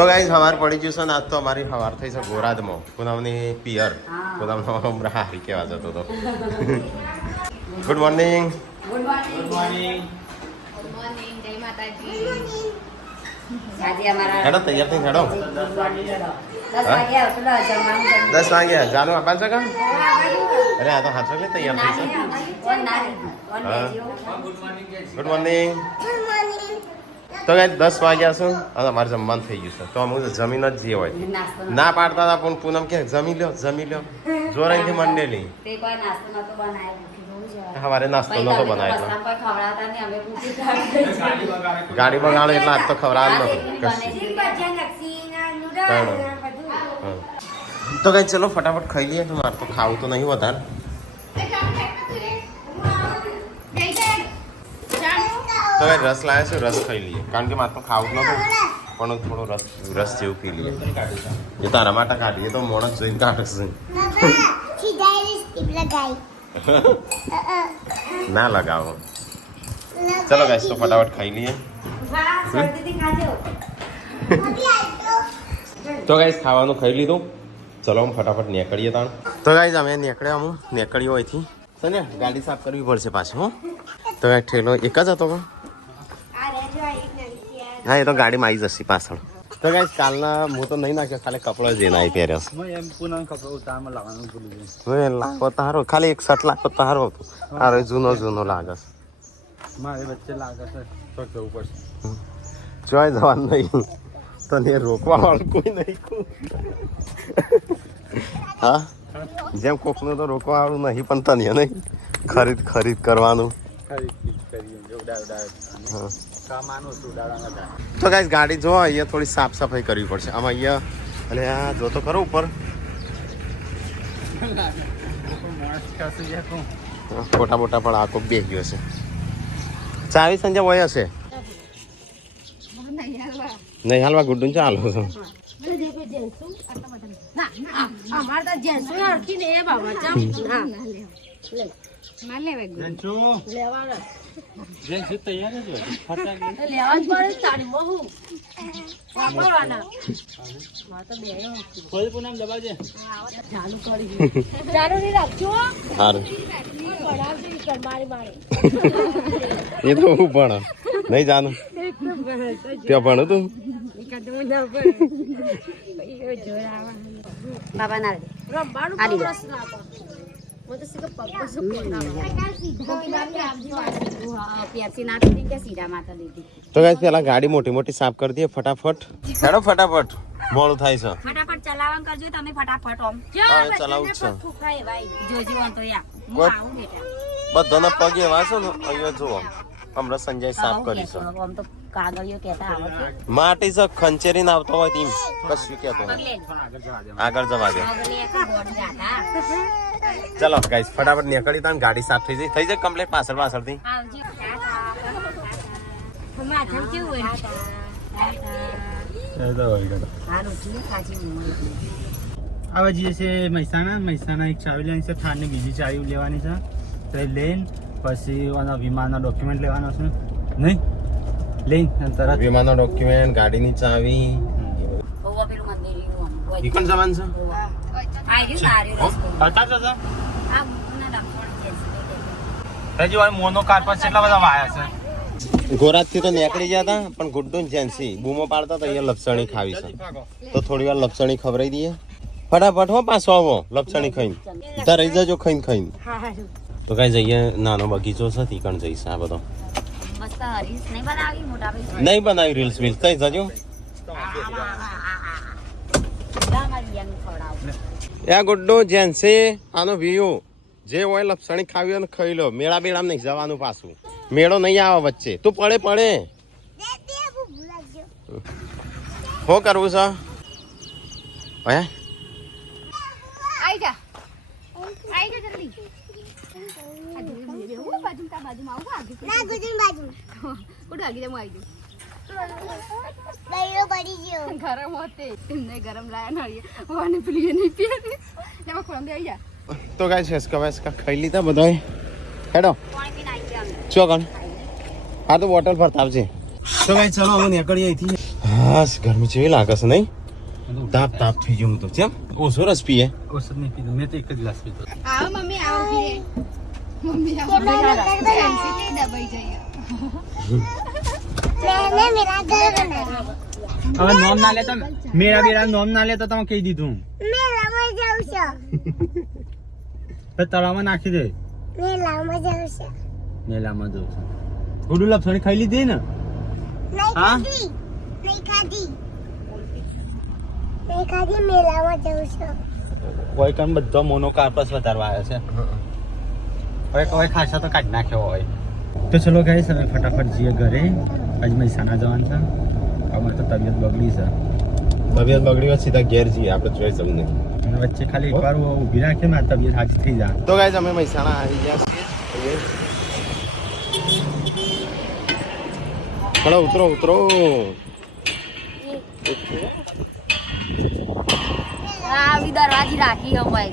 તો ગાઈસ સવાર પડી ગયું છે ને આજ તો અમારી સવાર થઈ છે ગોરાદમાં પૂનમની પિયર પૂનમનો હારી કેવા જતો હતો ગુડ મોર્નિંગ ગુડ મોર્નિંગ જય માતાજી આજે અમારા હેડો તૈયાર થઈ હેડો 10 વાગ્યા પેલા જમવાનું 10 વાગ્યા જાનું અપાલ છે કા અરે આ તો હાથ વાગે તૈયાર થઈ છે ગુડ મોર્નિંગ તો ગાઈસ 10 વાગ્યા છે અને અમારે જમવાનું થઈ ગયું છે તો અમે જમીન જ જે હોય ના પાડતા હતા પણ પૂનમ કે જમી લ્યો જોરાઈથી મંડેલી તે કોઈ નાસ્તો નતો બનાવ્યો સવારે નાસ્તો નતો બનાવ્યો ગાડી બગાડો એટલે આજ તો ખવડાવ તો કઈ ચલો ફટાફટ ખાઈ લઈએ તો મારે તો ખાવું તો નહીં વધારે તો રસ લાવે છે રસ ખાઈ લઈએ કારણ કે મારે તો ખાવું જ નતું પણ થોડો રસ જેવું પી લઈએ એ તારા માટે કાઢીએ તો મોણસ જોઈને કાઢશે ના લગાવો ચલો ગાઈસ તો ફટાફટ ખાઈ લઈએ તો ગાઈસ ખાવાનું ખાઈ લીધું ચલો હું ફટાફટ નીકળીએ તાણ તો ગાઈસ અમે નીકળ્યો અહીંથી તો ને ગાડી સાફ કરવી પડશે પાછી હો તો ગાઈસ ઠેલો એક જ હતો પણ હા એ તો ગાડીમાં આવી જશે પાછળ તો ગાઈસ કાલના હું તો નહીં નાખ્યો ખાલી કપડો જ એના પહેર્યો છે લાગો તારો ખાલી એક શર્ટ લાગો તારો હતો અરે જૂનો લાગે છે મારે વચ્ચે લાગે છે તો જવું પડશે જોઈ જવાનું નહીં તને રોકવા વાળું કોઈ નહીં હા જેમ કોકનું તો રોકવા વાળું નહીં પણ તને નહીં ખરીદ કરવાનું તો ગાઈસ ગાડી જો અહીંયા થોડી સાફ સફાઈ કરવી પડશે આમાં અહીંયા અને આ જો તો ખરો ઉપર મોટા પણ આખો બે ગયો છે ચાવી સંજય હોય હશે નહીં હાલવા ગુડ્ડું ચાલો છો એ તો હું ભણ નહીં જાનું ત્યાં ભણું તું બાબા ના તો ગાઈસ પેલા ગાડી મોટી સાફ કરી દઈએ ફટાફટ હેડો ફટાફટ મોડું થાય છે ફટાફટ ચલાવવાનું કરજો તમે ફટાફટ ઓમ ચલાવું છે જોજો તો યાર બધાના પગે વાસો ને અહીંયા જુઓ હમણાં સંજય સાફ કરી છે આમ તો કાગળિયો કહેતા આવે છે માટી છે ખંચેરીને આવતો હોય તેમ કશું કહેતો આગળ જવા દે ચલો ગાઈસ ફટાફટ નીકળી તા ગાડી સાફ થઈ જાય કમ્પ્લીટ પાછળથી હવે જઈએ છે મહેસાણા એક ચાવી લેવાની છે થારની બીજી ચાવી લેવાની છે તો એ લઈને પછી વિમાનનો ડોક્યુમેન્ટ લેવાનો છે નહીં લઈને તરત વિમાનનો ડોક્યુમેન્ટ ગાડીની ચાવી ઈકણ જવાનું છે મોનો કાર પર કેટલા બધા વાયા છે ગોરાજથી તો નીકળી ગયા હતા પણ ગુડ્ડુ જેન્સી બૂમો પાડતા હતા અહીંયા લપસણી ખાવી છે તો થોડી વાર લપસણી ખવડાવી દઈએ ફટાફટ હો પાછો આવો લપસણી ખાઈને ત્યાં રહી જજો ખાઈને તો કઈ જઈએ નાનો બગીચો છે તીકણ જઈશ આ બધો નહીં બનાવી રીલ્સ થઈ જજો યા ગુડ્ડુ જેન્સી આનો વ્યૂ જે હોય લપસણી ખાવી હોય ને ખાઈ લો મેળા બેળામાં નહીં જવાનું પાછું મેળો નહીં આવે વચ્ચે તું પડે શું કરવું છે તો ગાઈસ હેસકા ખાઈ લીધા બધા હેડો ચોકણ હા તો બોટલ ભરતા આવજે તો ગાઈસ ચલો હવે નીકળીએ અહીંથી બસ ગરમી જેવી લાગે છે નહીં તાપ તાપ થઈ ગયું તો કેમ ઓછો રસ પીએ ઓછું નહીં પીધું મેં તો એક જ ગ્લાસ પીધો આવો મમ્મી આવો પીએ મમ્મી આવો સેન્સિટિવ દબાઈ જઈએ હવે નોમ ના લે તો મેરા બેરા નોમ ના લે તો તમે કહી દીધું તો તળાવમાં નાખી દે મેલામાં જવું છે ગુડુ લપસણી ખાઈ લીધી ને હા કોઈ કણ બધો મોનોકાર્પસ વધારવા આવ્યો છે હવે કોઈ ખાસા તો કાઢી નાખ્યો હોય તો ચલો ગાઈસ હવે ફટાફટ જઈએ ઘરે આજ મહેસાણા જવાનું છે અમારે તો તબિયત બગડી છે તબિયત બગડી હોય સીધા ઘેર જઈએ આપણે જોઈ શકું નહીં અને વચ્ચે ખાલી એકવાર ઊભી રાખીએ ને તબિયત હાજી થઈ જાય તો ગાઈસ અમે મહેસાણા આવી ગયા છીએ ચલો ઉતરો ઉતરો આવી દરવાજી રાખી હવાય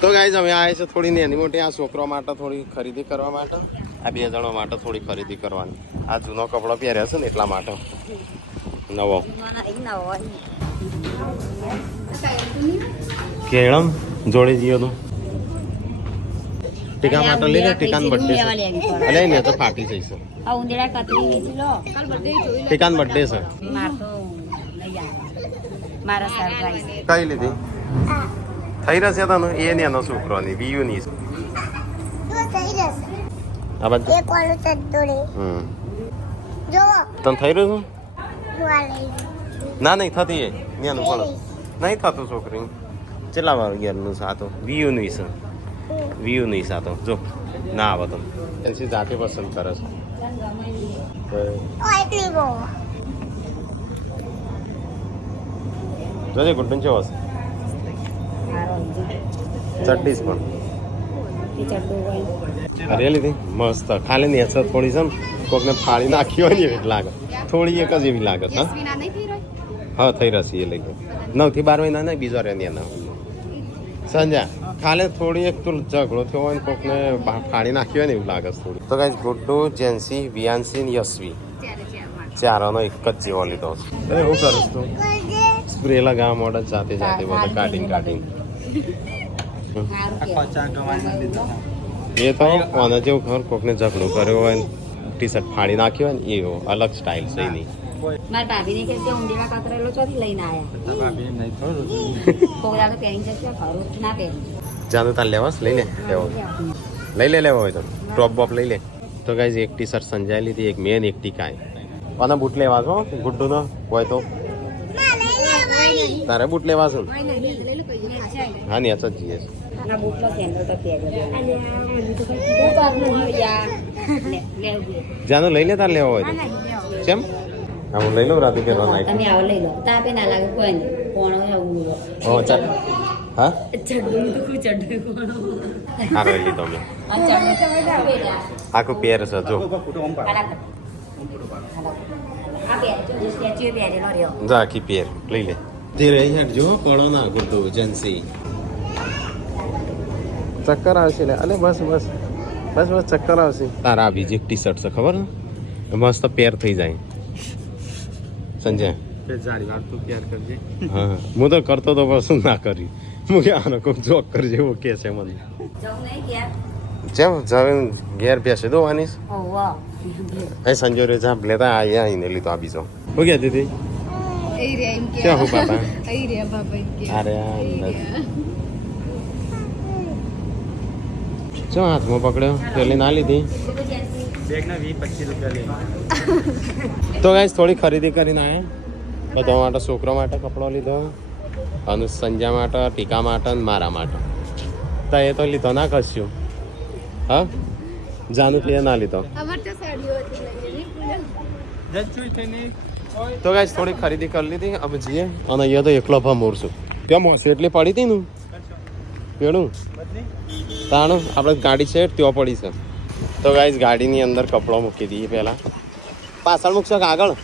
તો ગાઈસ અમે આવ્યા છે થોડી નાની મોટી આ છોકરો માટે થોડી ખરીદી કરવા માટે આ બે જણો માટે થોડી ખરીદી કરવાની આ જૂનો કપડો પહેર્યા છે ને એટલા માટે નવો કેળમ જોડી જઈએ તો ટીકા માટે લઈ લે ટીકાન બર્થડે છે અલે ને તો ફાટી જઈશે આ ઉંદેડા કતરી વેચી લો ટીકાન બર્થડે છે માર તો લઈ આવ્યા મારા સરપ્રાઈઝ કઈ લીધી થઈ રહેશે તને એ ને એનો છોકરોની વીયુની આ બાજુ તને થઈ રહ્યું ના નહીં થતી એ નેનું પણ નહીં થતું છોકરી કેટલા વાર ગેરનું છે આ તો વીયુની છે વીયુની છે આ તો જો ના આવે તમે એની જાતે પસંદ કરે છે જોજે ગુડ્ડન કેવો હશે ચટણીસ પણ અરે લીધી મસ્ત ખાલી ને અસર થોડી છે ને કોકને ફાળી નાખી હોય ને એવી લાગે થોડી એક જ એવી લાગે હા વિના નહીં થઈ રહ્યો હા થઈ રહેશે એ લઈ ગયો 9 થી 12 મહિના નહીં બીજો રહે એના સંજા ખાલી થોડી એક તો ઝઘડો થયો હોય ને કોકને ફાળી નાખી હોય ને એવું લાગે થોડી તો ગાઈસ ગુડ્ડુ જેન્સી વિયાન્સી ને યશવી ચારોનો એક જ જેવો લીધો છે હું કરું તું સ્પ્રે લગાવવા મોડે જાતે જાતે બધા કાઢીને એ તો આના જેવું ઘર કોકને ઝઘડો કર્યો હોય ને ટી શર્ટ ફાડી નાખ્યો હોય ને એવો અલગ સ્ટાઇલ છે નહીં મારા ભાભીને કે તે ઉંદેડા કતરેલો ચોથી લઈને આયા કોગલા તો પહેરી જશે ખરું ના પહેરી જાનું તાર લેવાસ લઈ લે લેવો લેવો હોય તો ટોપ બોપ લઈ લે તો ગાઈઝ એક ટી શર્ટ સંજાઈ લીધી એક મેન એક ટીકાય આના બૂટ લેવા છો ગુડ્ડુ નો હોય તો તારે બૂટ લેવા છો હા ને જ જઈએ ના બૂટલો કેન્ડલ તો પહેર્યો જાનું લઈ લે તાર લેવો હોય તો કેમ હા હું લઈ લઉં રાતે પહેરવા નાઈટ તમે આવો લઈ લો તાપે ના લાગે કોઈ નહીં કોણો એવું ઓ ચાલ હા ચડ્ડું તો કોઈ ચડ્ડું કોણો હા લઈ લીધો મેં આ ચડ્ડું આખું પેર છે જો આ પહેર જો સ્ટેચ્યુ પહેરેલો રહ્યો જા આખી પેર લઈ લે ધીરે હેડ જો કણો ના ગુડ્ડુ જેન્સી ચક્કર આવશે લે અલે બસ બસ બસ બસ ચક્કર આવશે તારા બીજી ટી શર્ટ છે ખબર ને મસ્ત પેર થઈ જાય સંજય હા હું તો કરતો તો પણ શું ના કરી હું કે આનો કોઈક જોક કરજે એવું કે છે મને જવું નહીં ગયા જેમ જાવે ઘેર બેસે દો આની ઓવા એ સંજય રે જા લેતા આઈને લીધો આ બીજો હું કે દીદી અહીં રે એમ કે ક્યાં હું પાપા અહીં રે બાબા એમ કે અરે ચો હાથમાં પકડ્યો પેલી ના લીધી બેગના 20-25 રૂપિયા લે તો ગાઈસ થોડી ખરીદી કરીને આયા બધા માટે છોકરો માટે કપડો લીધો અને સંજય માટે ટીકા માટે અને મારા માટે તો એ તો લીધો ના કશ્યું હા જાનું પ્લે ના લીધો અમાર તો સાડીઓ હતી તો ગાઈસ થોડી ખરીદી કરી લીધી અમે જઈએ અને અહીંયા તો એકલો ભમોરશું ત્યાં મોસે એટલી પડી હતી ને પેડું તાણું આપણે ગાડી છે ત્યાં પડી છે તો ગાઈસ ગાડીની અંદર કપડો મૂકી દઈએ પહેલા પાછળ મૂકશો કે આગળ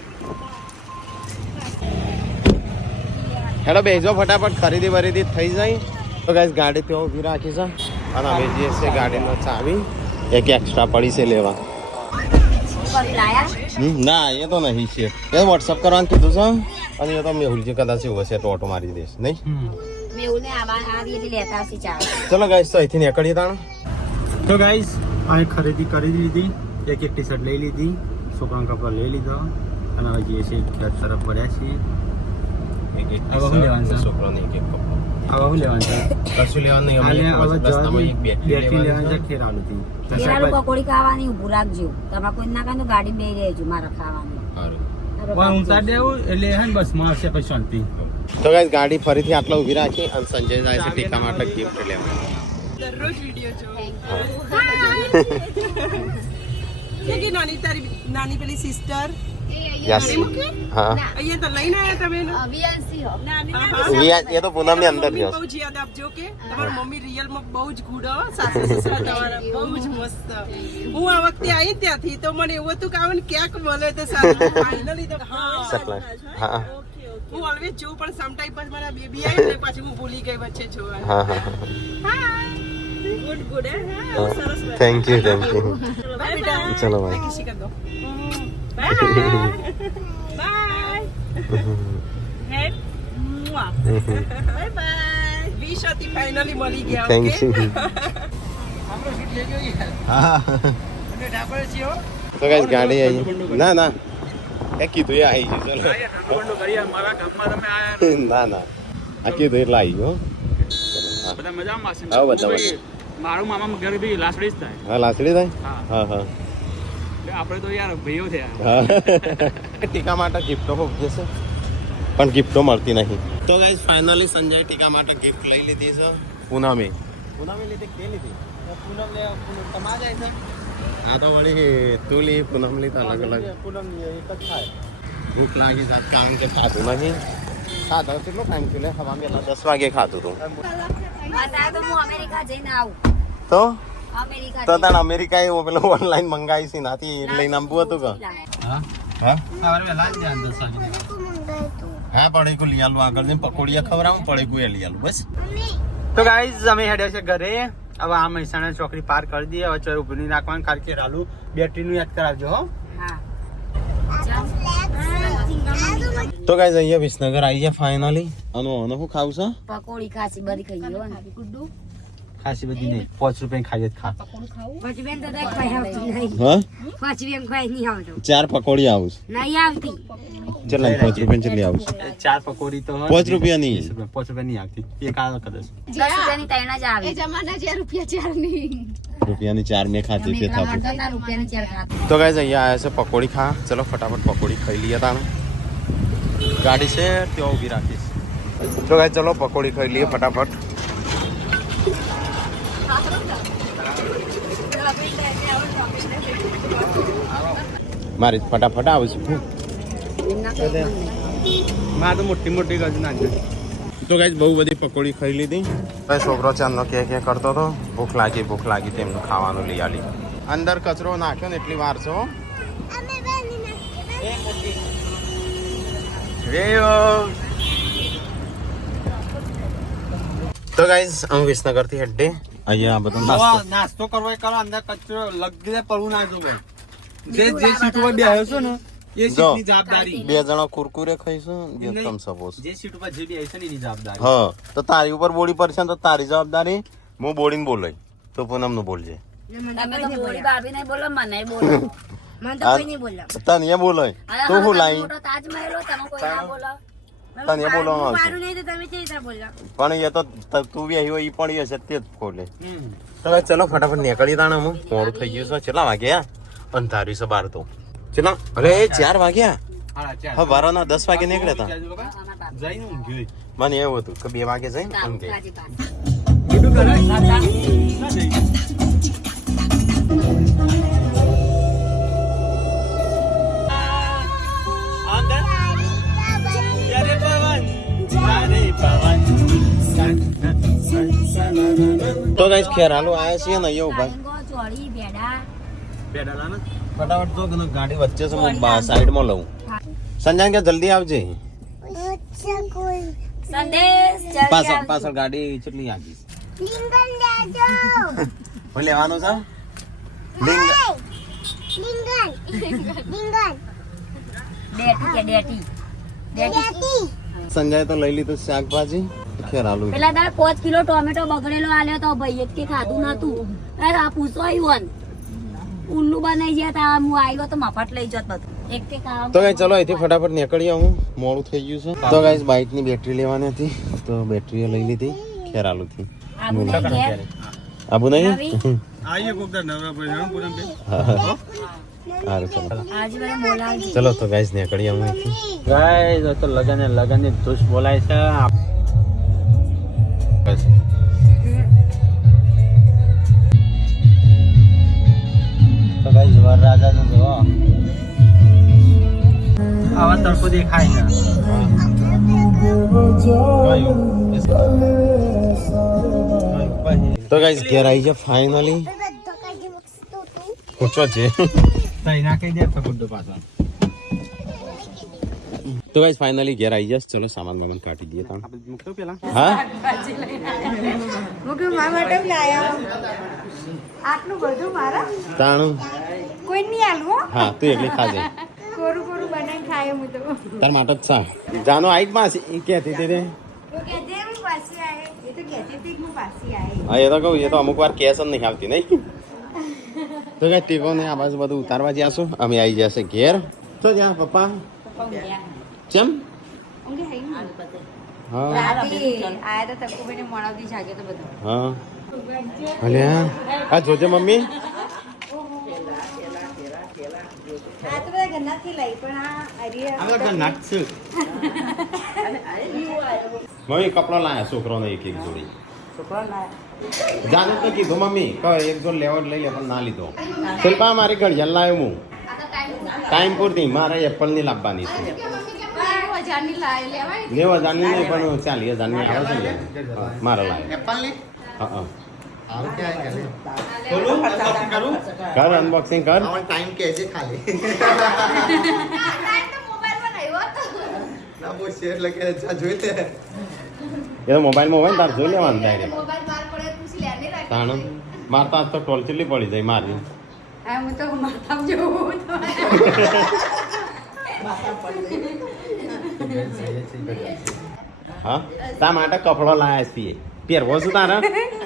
હેડો બેજો ફટાફટ ખરીદી બરીદી થઈ જાય તો ગાઈસ ગાડી ત્યાં ઊભી રાખી છે અને અમે જઈએ છીએ ગાડીનો ચાવી એક એક્સ્ટ્રા પડી છે લેવા કરી લાયા ના એ તો નહીં છે એ વોટ્સઅપ કરવાનું કીધું છે અને એ તો મેહુલજી કદાચ એવું હશે તો ઓટો મારી દેશ નહીં મેં આવી એટલે લેતા હશે ચાલ ચલો ગાઈસ તો અહીંથી નીકળીએ તાણ તો ગાઈસ અહીં ખરીદી કરી લીધી એક ટી શર્ટ લઈ લીધી છોકરાનો કપડો લઈ લીધો અને હવે જઈએ છીએ ખેત તરફ વળ્યા છીએ હવે શું લેવાનું છે? છોકરાને એક કપડો હવે શું લેવાનું છે કશું લેવાનું નહીં હાલે અમે હવે રસ્તામાં એક બેટરી બેટરી લેવાનું લેવાની છે ખેરાલુથી પેલાનું પકોડી ખાવાની ઊભું રાખજો તમારે કોઈ ના કાંઈ તો ગાડી બે રહેજો મારા ખાવાની પણ ઉતાર દેવું એટલે હે ને બસ માં હશે પછી શાંતિ તો ગાઈસ ગાડી ફરીથી આટલા ઊભી રાખી અને સંજય જાય છે ટીકા માટે ગિફ્ટ લેવા દરરોજ વિડીયો જો કે નાની પેલી સિસ્ટર યાસી હા અહીંયા તો લઈને આયા તમે એને? એ તો પૂનમની અંદર ગયો બહુ જ યાદ આપજો કે તમારી મમ્મી રિયલમાં બહુ જ ગુડ હો સાસુ સસરા તમારા બહુ જ મસ્ત હું આ વખતે આવી ત્યાંથી તો મને એવું હતું કે આવું ક્યાંક મળે તો સારું ફાઇનલી તો સકલા હા હું ઓલવેઝ જોઉં પણ સમ ટાઈમ પછી મારા બેબી આવી એટલે પછી હું ભૂલી ગઈ વચ્ચે જોવાનું હા હા ગુડ ગુડ હે સરસ થેન્ક યુ બાય બેટા ચલો ભાઈ કિસી કર દો બાય બાય હેડ બાય બાય વિશ હતી ફાઇનલી મળી ગયા થેન્ક ઓકે યુ આપણો સીટ લઈ ગયો હા અને ડાબર છે હો તો ગાઈસ ગાડી આવી ના ના એ કીધું એ આવી ગયું ચલો ઠંડુ કરી મારા ગામમાં તમે આયા ના ના આ કીધું એટલે આવી ગયો બધા મજામાં છે હા બધા બધા મારું મામા ઘરે બી લાસડી જ થાય હા લાસડી થાય હા હા એટલે આપણે તો યાર ભાઈઓ થયા હા ટીકા માટે ગિફ્ટો ખૂબ જશે પણ ગિફ્ટો મળતી નહીં તો ગાઈસ ફાઇનલી સંજય ટીકા માટે ગિફ્ટ લઈ લીધી છે પૂનમે લીધી કે લીધી પૂનમ લે પૂનમ તમા જાય છે હા તો વળી તું લી પૂનમ લી તો અલગ અલગ પૂનમ એક જ થાય ભૂખ લાગી સાત કારણ કે ખાધું નહીં ખાધો કેટલો ટાઈમ થયો લે હવામાં 10 વાગે ખાધું તું બતાવો તો હું અમેરિકા જઈને આવું તો અમેરિકા તો તને અમેરિકા એવું પેલું ઓનલાઈન મંગાવી છે નાથી લઈને આંબવું હતું કે હા હા સવારે વહેલા જ જાય 10 વાગે હા પડીકું લઈ આલું આગળ જઈને પકોડિયા ખવડાવું પડીકું એ લઈ આલું બસ તો ગાઈઝ અમે હેડ્યા છે ઘરે હવે આ મહેસાણા ચોકડી પાર કરી દઈએ હવે ચોર ઉભી નહીં રાખવાનું કારણ કે રાલુ બેટરીનું યાદ કરાવજો હો હા તો ગાઈઝ અહીંયા વિસનગર આવી ગયા ફાઇનલી અને આનો શું ખાવું છે પકોડી ખાસી બધી ખાઈ ગયો ને ગુડ્ડુ ખાસી બધી નહીં 5 રૂપિયા ખાઈ જ ખા પછી બેન તો દેખ ખાઈ આવતી નહીં હા પછી બેન ખાઈ નહીં આવતો 4 પકોડી આવું નહીં આવતી ચલા 5 રૂપિયા ચલી આવું 4 પકોડી તો 5 રૂપિયાની 5 રૂપિયા નહીં આવતી એક આ કદાચ 10 રૂપિયાની ત્રણ જ આવે એ જમાના જે રૂપિયા ચાર ની રૂપિયાની 4 મેં ખાધી તે થાતું રૂપિયાની ચાર ખાતી તો ગાઈઝ અહીંયા આવ્યા છે પકોડી ખા ચલો ફટાફટ પકોડી ખાઈ લઈએ તાણે ગાડી છે ત્યાં ઊભી રાખીશ તો ગાઈઝ ચલો પકોડી ખાઈ લઈએ ફટાફટ મારી ફટાફટ આવું છું માં તો મોટી મોટી ગજ નાખી તો ગાઈઝ બહુ બધી પકોડી ખાઈ લીધી ભાઈ છોકરો ચાંદનો કે કરતો હતો ભૂખ લાગી તેમનું ખાવાનું લઈ આલી અંદર કચરો નાખ્યો ને એટલી વાર છો તો ગાઈઝ અમે વિસનગર થી હેડે અહીંયા આ બધો નાસ્તો કરવો કરો અંદર કચરો લગી પડવું ના જો જે સીટ ઉપર બેહ્યો છો ને એ સીટની જવાબદારી 2 જણા કુરકુરે ખાઈશું બે તમ સપોઝ જે સીટ ઉપર જે બેહ્યો છે ને એની જવાબદારી હા તો તારી ઉપર બોડી પડશે તો તારી જવાબદારી હું બોડીને બોલાય તો પૂનમ નું બોલજે તમે તો બોલી ભાભી નહીં બોલો મને બોલો મને તો કોઈ નહીં બોલો તને બોલાય તો હું લાઈ મોટો તાજમહેલ હો, તમે કોઈ ના બોલો તને બોલવાનું આવશે નહીં તો તમે કેવી રીતે બોલો પણ એ તો તું બી આવી હોય ઈ પડી હશે તે જ ખોલે હવે ચલો ફટાફટ નીકળી તાણે હું મોડું થઈ ગયું છે કેટલા વાગ્યા અંધારી છે બાર તો ચલા અરે 4 વાગ્યા હા બારાના 10 વાગે નીકળ્યા હતા જઈને ઊંઘ્યો મને એવું હતું કે 2 વાગે જઈને ઊંઘે તો ગાઈસ ખેરાલુ આયા છીએ ને અહીંયા ઉભા ચોળી બેડા બેડાલા ને ફટાફટ તો ગાડી વચ્ચે છે હું સાઈડ માં લઉં સંજાન કે જલ્દી આવજે સંદેશ જલ્દી પાછળ ગાડી કેટલી આગી હું લેવાનું છે ડેટી કે ડેટી ડેટી સંજય તો લઈ લીધું શાકભાજી ખેર આલુ પેલા તારે 5 કિલો ટોમેટો બગડેલો આલ્યો તો ભાઈ એક કે ખાધું નતું અરે આ પૂછો ઈવન ઉલ્લુ બનાઈ ગયા તા હું આવ્યો તો મફત લઈ જત બધું એક કે ખાવા તો ગાઈસ ચલો અહીંથી ફટાફટ નીકળીએ હું મોડું થઈ ગયું છે તો ગાઈસ બાઇક ની બેટરી લેવાની હતી તો બેટરી લઈ લીધી ખેર આલુ થી આબુ નહીં ઘેર આબુ નહીં આઈએ કોક દર નવરા પર હમ પૂરમ બે હારું ચલો આજે મને બોલાવજો ચલો તો ગાઈસ નીકળીએ હું અહીંથી ગાઈસ તો લગન ની ધૂસ બોલાય છે બસ તો ગાઈસ વરરાજા તો જો આવા તડકો દેખાય છે તો ગાઈસ ઘેર આવી છે ફાઇનલી પૂછો છે તઈ નાખી દે તો ગુડ્ડો પાછો તો ગાઈસ ફાઇનલી ઘેર આવી જશ ચલો સામાન બામાન કાઢી દઈએ તાણ આપણે મૂકતો પેલા હા મુકે મારા માટે લાયા આટલું બધું મારા તાણું કોઈ નહીં આલું હો. હા તું એકલી ખાજે કોરું કોરું બનાવીને ખાય હું તો તાર માટે જ સા જાનો આઈ પાસે ઈ કહેતી હતી રે તો કહેતે હું પાછી આયે એ તો કહેતી હતી કે હું પાછી આયે હા એ તો કહું એ તો અમુક વાર કેસ જ નહીં આવતી નહીં તો કઈ ટીકો ને આ બાજુ બધું ઉતારવા જશું અમે આવી જશે ઘેર તો જ્યાં પપ્પા ચમ ઊંઘે હઈ ને હા રાતે આયા તો તકુભાઈને મોણાવથી જાગે તો બધું હા અલ્યા આ જોજે મમ્મી આ તો બધા ઘરનાથી લઈ પણ આ હરી આપણે નાખશે મમ્મી કપડો લાયા છોકરોને એક એક જોડી છોકરો લાય જાનું તો કીધું મમ્મી કહે એક જોડ લેવો લઈ લે પણ ના લીધો શિલ્પા મારી ઘડિયાળ લાવ્યો હું ટાઈમ પૂરતી મારે એપલ ની લાવવાની છે 1000ની લાય લેવાય 9000 ની નહીં પણ 40000 ની આવે છે ને હા, મારે લાવ્યો એપલ ને હા હા આવું કે આય કરે બોલું અનબોક્સિંગ કરું કર અનબોક્સિંગ કર આવન ટાઈમ કે છે ખાલી તો મોબાઈલમાં નહીં હોત ના બહુ શેર લગે જા જોઈ લે એ તો મોબાઈલમાં હોય ને તાર જોઈ લેવાનું ડાયરેક્ટ મોબાઈલ બહાર પડે પૂછી લે નહીં રાખી તાણ મારતા આજ તો ટોલ ચીલી પડી જાય મારી હા હું તો માથામાં જેવું તો હા તા માટે કપડો લાયા છીએ પહેરવો છું તારા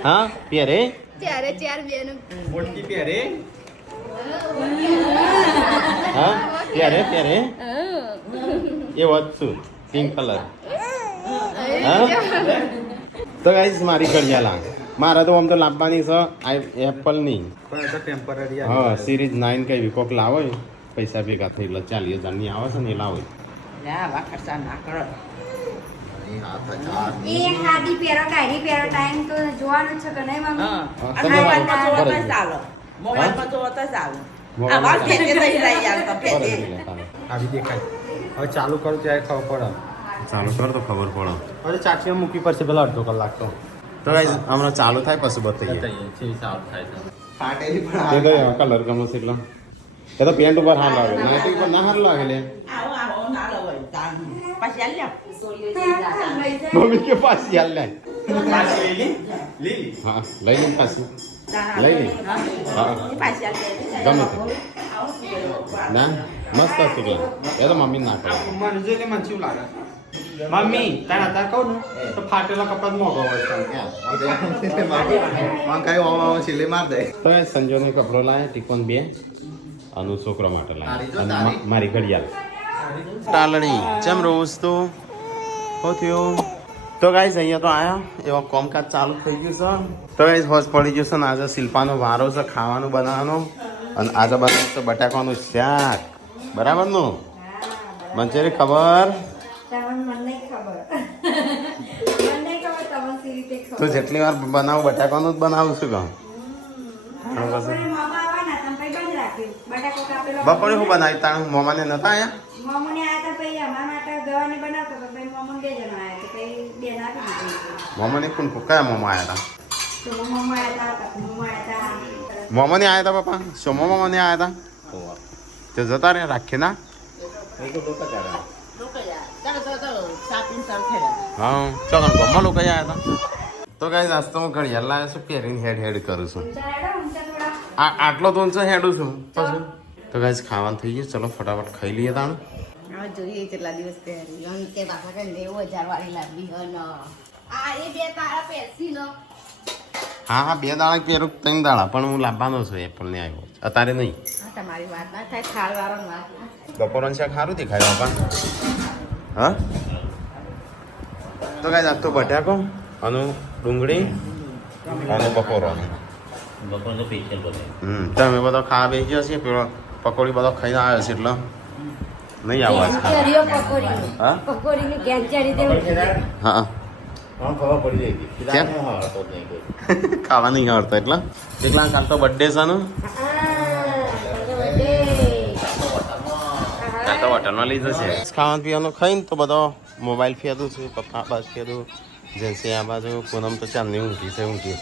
હા પહેરે ત્યારે ચાર બેનો મોટકી પહેરે હા પહેરે પહેરે એ વાત છું પિંક કલર હા તો ગાઈસ મારી ઘડિયાળ આ મારા તો આમ તો લાવવાની છે એપલ ની પણ તો ટેમ્પરરી હા સિરીઝ 9 કઈ કોક લાવો પૈસા ભેગા થઈ એટલે 40000 ની આવે છે ને એ લાવો એ હાદી પહેરો કાઢી પહેરો ટાઈમ તો જોવાનું છે કે નહીં મમ્મી આવી દેખાય હવે ચાલુ કરું ત્યારે ખબર પડે ચાલુ કર તો ખબર પડે હવે ચાચીમાં મૂકી પડશે પેલા અડધો કલાક તો તો ગાઈસ હમણાં ચાલુ થાય પછી બતાવીએ બતાઈએ છે સાફ થાય છે ફાટેલી તે તો એવા કલર ગમે છે એટલે એ તો પેન્ટ ઉપર હાર લાગે નાઈટી ઉપર ના હાર લાગે લે મમ્મી કે પાછી હાલ લે પાછી લઈ લી હા લઈ લે પાછી લઈ લે હા ગમે તે ના મસ્ત હતું કે એ તો મમ્મી ના કરે મને જોઈને મને શું લાગે મમ્મી તારા તાર કહું ને તો ફાટેલા કપડા જ મોંઘો હોય તો એ સંજોને કપડો લાયા ટીકોન 2 અનુ છોકરો માટે લાયા અને મારી ઘડિયાળ ટાલણી ચમ રોજ તો હો થયો તો ગાઈસ અહીંયા તો આયા એવા કોમકાજ ચાલુ થઈ ગયું છે તો ગાઈસ હોશ પડી ગયું છે ને આજે શિલ્પાનો વારો છે ખાવાનું બનાવવાનો અને આજે બનાવ્યું છે બટાકાનું શાક બરાબર નું મંચુરી ખબર મને નહીં ખબર તમને સી રીતે ખબર તો જેટલી વાર બનાવું બટાકાનું જ બનાવું છું કહું મામા આવવાના તમે પછી બંધ રાખ્યું બટાકો કાપેલો બપોરે હું બનાવી તાણ મોમાને નતા આયા મામુને આયા તો પછી અમારા માટે ગવાને બનાવતો તો પછી મામા 2 જણા આયા તો પછી 2 આપી દીધી મોમાને કોણ કયા મોમા આયા હતા તો મામા આયા હતા મામા આયા હતા મોમાને આયા હતા પપ્પા સોમો મોમાને આયા હતા તે જતા રે રાખી ના હા ચાલો ગમમાં લોકો આયા હતા તો ગાઈસ આજ તો હું ઘડિયાળ લાવ્યો છું પહેરીને હેડ કરું છું ચાલો ઊંચા થોડા આટલો તો ઊંચો હેડું છું પછી તો ગાઈસ ખાવાનું થઈ ગયું, ચલો ફટાફટ ખાઈ લઈએ તાણ. હવે જોઈએ કેટલા દિવસ પહેરી અને તે પાછા કઈ 90,000 વાળી લાવી હન આ એ બે તારા પહેરસી નો હા 2 દાડા પહેરું 3 દાડા પણ હું લાવવાનો છું એપલ ને આવ્યો અત્યારે નહીં. તમારી વાત ના થાય ખાડવાળો વાત ના બપોરનું શાક સારું દેખાય બાપા. હા તો ગાઈસ આજ તો બટાકો અને ડુંગળી અને બપોરવાનું. તમે બધો ખાવા બેસી ગયો છે, પેલો પકોડી બધો ખાઈને આવ્યો છે એટલે નહીં આવવા જ હા પકોડીની ગેંચારી તે હા કેમ? ખાવા નહીં આવડતા એટલે એકલા કાલ તો બર્થડે છે ને, કાલ તો હોટલમાં લઈ જશે. ખાવાનું પીવાનું ખાઈને તો બધો મોબાઈલ ફેદું છે, પપ્પા બસ ફેદું, જેન્સી આ બાજુ, પૂનમ તો ચાંદની ઊંઘી છે ઊંઘી.